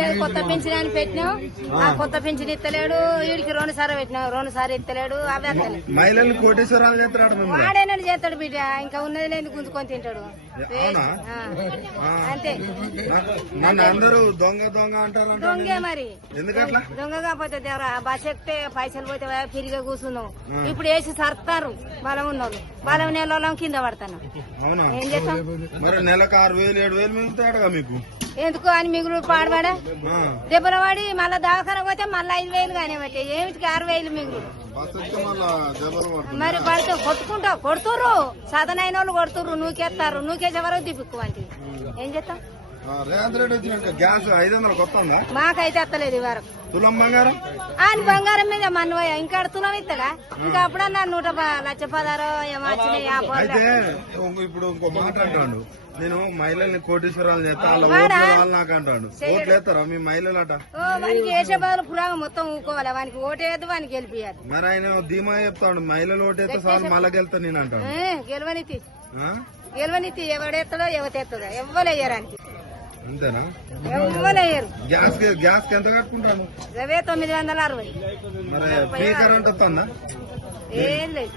లేదు కొత్త పింఛన్ అని పెట్టినాం. ఆ కొత్త పింఛన్ ఇస్తలేడు. వీడికి 2 సార్లు పెట్టినాం, 2 సార్లు ఇస్తలేడు. అవి అత్తలేదు. మహిళలు కోటేశ్వరాలు చేస్తాడు. వాడేనాడు చేస్తాడు బిడ్డ, ఇంకా ఉన్నది లేదు గుంజుకొని తింటాడు అంతే. అందరూ దొంగ దొంగ అంటారు. దొంగే మరి, ఎందుకట్లా? దొంగ కాకపోతే బస్ ఎక్కితే పైసలు పోతే ఫ్రీగా కూర్చున్నాం. ఇప్పుడు వేసి సర్తారు బలం ఉన్నోళ్ళు, బలం నెలలో కింద పడతాను. ఏం చేస్తాం మరి? నెలకు 6,000 7,000 మిగులుతాడుగా మీకు. ఎందుకు అని మిగులు పాడబడా దెబ్బలు పడి మళ్ళా దవాఖాన పోతే మళ్ళీ 5,000 కానీ బట్టి ఏమిటికి 6,000 మిగులు. మరి పడుతూ కొడుతుర్రు, సదనైన వాళ్ళు కొడుతుర్రు, నూకేస్తారు. నూకేసే వరకు దిప్పుకు అంటే ఏం చేస్తాం? రేవంత్ రెడ్డి వచ్చినాక గ్యాస్ 500 కొత్తందా? మాకైతే ఎత్తలేదు ఈ వరకు. తులం బంగారం ఆయన బంగారం మీద మన్వయ ఇంకా తులం ఇస్తాడా? ఇంకా అప్పుడన్నా 1,16,000 ఏమో వచ్చినాయి. అయితే ఇప్పుడు ఇంకో మాట అంటాడు, నేను మహిళల్ని కోటేశ్వరాలు చేస్తా, వాళ్ళు నాకు అంటాడు. ఓట్లు వేస్తారా మీ మహిళలు అట? వానికి వేసే బదులు పురాగా మొత్తం ఊకోవాలి. వానికి ఓటేయద్దు, వానికి గెలిపియాలి. మరి ఆయన ధీమా చెప్తాడు, మహిళలు ఓటేస్తే సార్ మళ్ళా గెలుతా నేను అంటాడు. గెలవనితి ఎవడెత్తదో ఎవతెత్తదో ఎవ్వలేయరానికి. అంతేనా? ఎవ్వలేయరు. గ్యాస్ కి ఎంత కట్టుకుంటాను? 960. మరి ఫ్రీ కరెంట్ వస్తుందా? ఏం లేదు.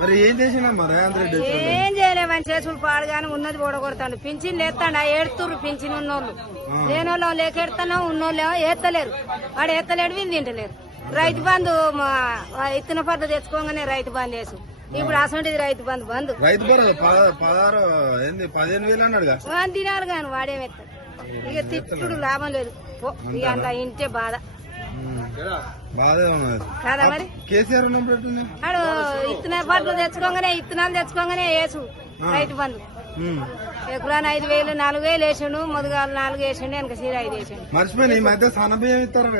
మరి ఏం చేసినమ్మా రేవంత్ రెడ్డి? ఏం చేయలేమని చేసులు పాడుగానే ఉన్నది ఓడగొడతాడు. పింఛన్ లేస్తాడు, ఏడుతుర్రు పింఛన్ ఉన్నోళ్ళు. లేనోళ్ళు లేకెడతాను, ఉన్నోళ్ళు ఏత్తలేరు. వాడు ఎత్తలేడు, వీళ్ళు తింటలేరు. రైతు బంధు ఇత్తన పద్ధతి తెచ్చుకోగానే రైతు బంధు వేసు. ఇప్పుడు అసంటిది రైతు బంధు బంధు. రైతు 15,000 అన్నాడుగా. తినాలి కానీ వాడేమెత్తాడు. ఇక తిట్టుడు లాభం లేదు. ఇక అంత ఇంటే బాధ కాదా మరి? కేసీఆర్ ఆడు ఇత్తన పట్లు ఇత్తనాలు తెచ్చుకోగానే వేసు రైతు బంధు. ఎకరాన్ని 5,000 4,000 వేసిండు. మొదగాలు 4 వేసిండు, వెనక సీర 5 వేసిండు. మర్చిపోయి ఈ మధ్య సన్నబియ్యం ఇస్తారు.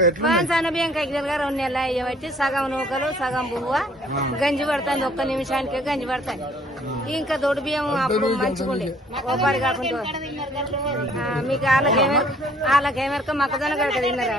సన్నబియ్యం కైకిలుగా 2 నెలలు అయ్యబట్టి సగం నూకలు సగం బువ్వ గంజి పడతాయి. 1 నిమిషానికే గంజి పడతాయి. ఇంకా దొడ్డు బియ్యం అప్పుడు మంచిగుండే ఒప్పాడి కాకుండా. మీకు వాళ్ళకేమెరక మొక్కజొన్న కడక తిన్నారు.